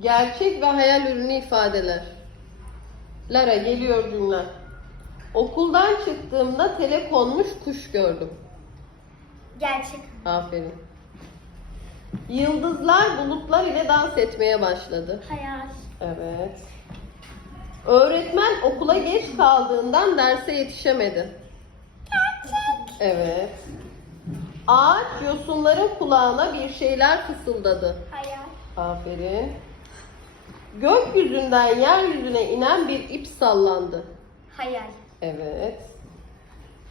Gerçek ve hayal ürünü ifadeler. Lara geliyor cümle. Okuldan çıktığımda tele konmuş kuş gördüm. Gerçek. Aferin. Yıldızlar bulutlar ile dans etmeye başladı. Hayal. Evet. Öğretmen okula geç kaldığından derse yetişemedi. Evet. Ağaç yosunların kulağına bir şeyler fısıldadı. Hayal. Aferin. Gökyüzünden yeryüzüne inen bir ip sallandı. Hayal. Evet.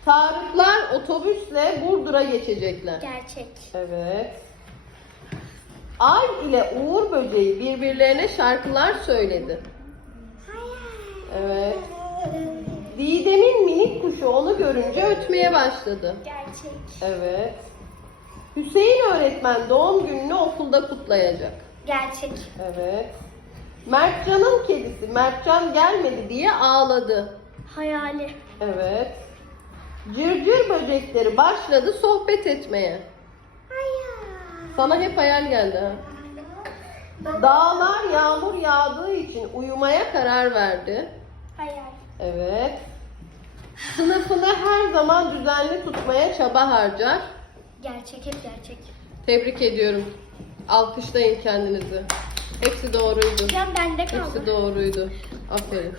Tarıklar otobüsle Burdur'a geçecekler. Gerçek. Evet. Ay ile Uğur böceği birbirlerine şarkılar söyledi. Hayal. Evet. Didem'in minik kuşu onu görünce ötmeye başladı. Gerçek. Evet. Hüseyin öğretmen doğum gününü okulda kutlayacak. Gerçek. Evet. Mertcan'ın kedisi Mertcan gelmedi diye ağladı. Hayali. Evet. Cırcır böcekleri başladı sohbet etmeye. Hayal. Sana hep hayal geldi ha. Dağlar yağmur yağdığı için uyumaya karar verdi. Hayal. Evet. Sınıfını her zaman düzenli tutmaya çaba harcar. Gerçek. Hep gerçek. Tebrik ediyorum. Alkışlayın kendinizi. Hepsi doğruydu. Hocam bende kaldı. Hepsi doğruydu. Aferin.